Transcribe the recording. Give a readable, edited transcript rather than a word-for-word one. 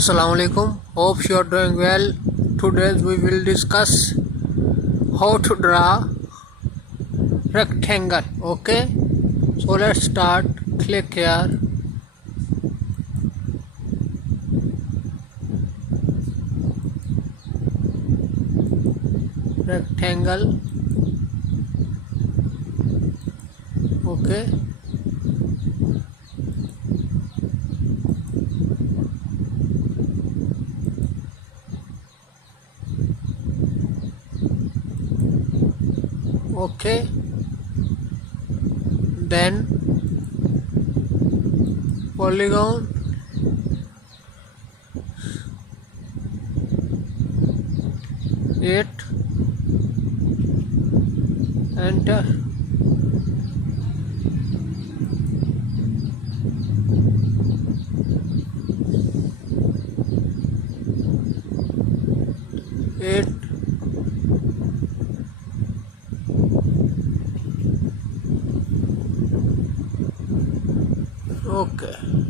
Assalamu alaikum. Hope you are doing well. Today we will discuss how to draw rectangle. Okay, so let's start. Click here. Rectangle. Okay. Okay, then polygon, it, enter. It, okay.